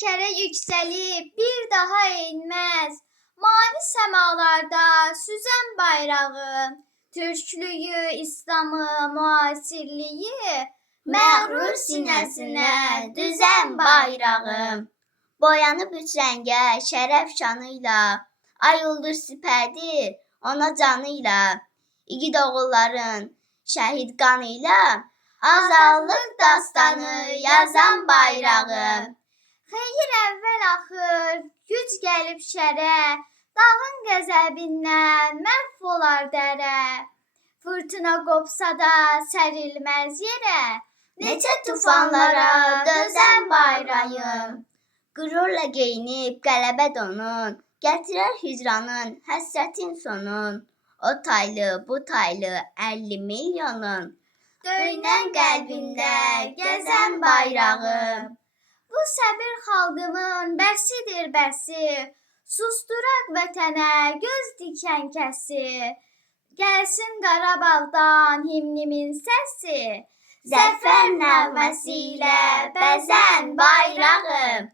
kere yükselip bir daha inmez. Mavi semalarda süzen bayrağım, Türklüyü, İslam'ı, muasirliği, Məğrur sinəsinə düzən bayrağım. Boyanıb üç rəngə şərəf şanıyla, ay ulduz sipərdir ona canıyla. İgid oğulların şəhid qanıyla, azadlıq dastanı yazan bayrağım. Xeyir əvvəl axır, güc gəlib şərə, dağın qəzəbindən məhv olar dərə. Fırtına qopsa da sərilməz yerə, Neçə tufanlara dözən bayrağım. Qürurla geyinib qələbə donun, gətirər hicranın, həsrətin sonun. O taylı, bu taylı 50 milyonun, döyünən qəlbimdə gəzən bayrağım. Bu səbir xalqımın bəsidir bəsi, susturaq vətənə göz dikən kəsi. Gəlsin Qarabağdan himnimin səsi, Zəfər nəğməsi ilə bəzən bayrağım.